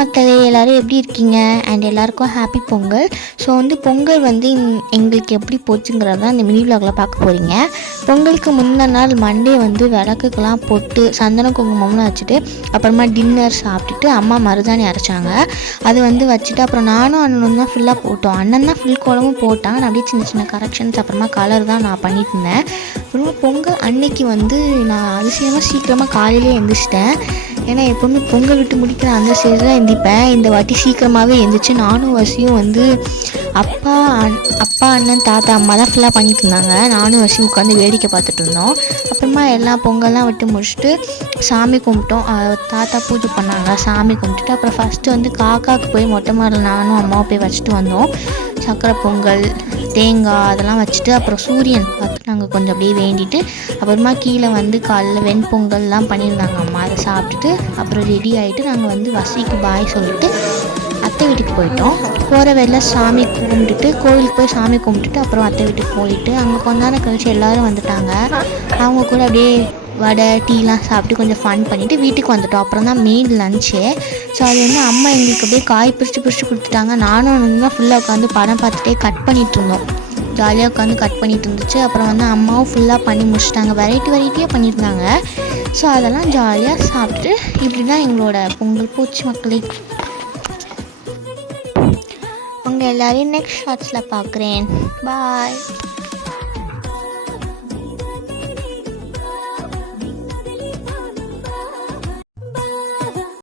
மக்களே, எல்லோரும் எப்படி இருக்கீங்க? அண்ட் எல்லாருக்கும் ஹாப்பி பொங்கல். ஸோ பொங்கல் எங்களுக்கு எப்படி போச்சுங்கிறது தான் இந்த மினி விலாகில் பார்க்க போகிறீங்க. பொங்கலுக்கு முந்தின நாள் மண்டே விளக்குக்கெல்லாம் போட்டு சந்தன குங்குமம்னு வச்சுட்டு அப்புறமா டின்னர் சாப்பிட்டுட்டு அம்மா மருதாணி அரைச்சாங்க. அது வச்சுட்டு அப்புறம் நானும் அண்ணனும் தான் ஃபுல்லாக போட்டோம். அண்ணன் தான் ஃபுல் கோலமும் போட்டான். நான் அப்படியே சின்ன சின்ன கரெக்ஷன்ஸ் அப்புறமா கலர் தான் நான் பண்ணிட்டு இருந்தேன். அப்புறமா பொங்கல் அன்னைக்கு நான் அதிசயமாக சீக்கிரமாக காலையிலே எழுந்திரிச்சிட்டேன். ஏன்னா எப்போவுமே பொங்கல் விட்டு முடிக்கிற அந்த ஸ்டேஜில் எழுந்திரிப்பேன். இந்த வாட்டி சீக்கிரமாகவே எழுந்திரிச்சு நானும் வசியும் அப்பா அண்ணன் தாத்தா அம்மா தான் ஃபுல்லாக பண்ணிட்டு இருந்தாங்க. நானும் வசியும் உட்காந்து வேடிக்கை பார்த்துட்டு இருந்தோம். அப்புறமா எல்லாம் பொங்கல்லாம் விட்டு முடிச்சுட்டு சாமி கும்பிட்டோம். தாத்தா பூஜை பண்ணாங்க. சாமி கும்பிட்டுட்டு அப்புறம் ஃபஸ்ட்டு காக்காவுக்கு போய் மொட்டை மாடல் நானும் அம்மாவும் போய் வச்சுட்டு வந்தோம். சக்கரை பொங்கல், தேங்காய் அதெல்லாம் வச்சுட்டு அப்புறம் சூரியன் பார்த்து நாங்கள் கொஞ்சம் அப்படியே வேண்டிட்டு அப்புறமா கீழே காலைல வெண்பொங்கல்லாம் பண்ணியிருந்தாங்க அம்மா. அதை சாப்பிட்டுட்டு அப்புறம் ரெடி ஆகிட்டு நாங்கள் வசிக்கு பாய் சொல்லிவிட்டு அத்தை வீட்டுக்கு போயிட்டோம். போகிற வேலையில் சாமி கும்பிட்டுட்டு கோவிலுக்கு போய் சாமி கும்பிட்டுட்டு அப்புறம் அத்தை வீட்டுக்கு போயிட்டு அங்கே கொஞ்ச நேரம் கழிச்சு எல்லோரும் வந்துட்டாங்க. அவங்க கூட அப்படியே வடை டீலாம் சாப்பிட்டு கொஞ்சம் ஃபன் பண்ணிவிட்டு வீட்டுக்கு வந்துட்டோம். அப்புறம் தான் மெயின் லஞ்சே. ஸோ அது அம்மா எங்களுக்கு அப்படியே காய் பிரித்து கொடுத்துட்டாங்க. நானும் ஃபுல்லாக உட்காந்து படம் பார்த்துட்டே கட் பண்ணிகிட்டு இருந்தோம். ஜாலியாக உட்காந்து கட் பண்ணிகிட்டு இருந்துச்சு. அப்புறம் அம்மாவும் ஃபுல்லாக பண்ணி முடிச்சிட்டாங்க. வெரைட்டியாக பண்ணியிருந்தாங்க. ஸோ அதெல்லாம் ஜாலியாக சாப்பிட்டுட்டு இப்படி தான் எங்களோட பொங்கல் போச்சு மக்களே. உங்கள் எல்லோரையும் நெக்ஸ்ட் ஷார்ட்ஸில் பார்க்குறேன். பாய்.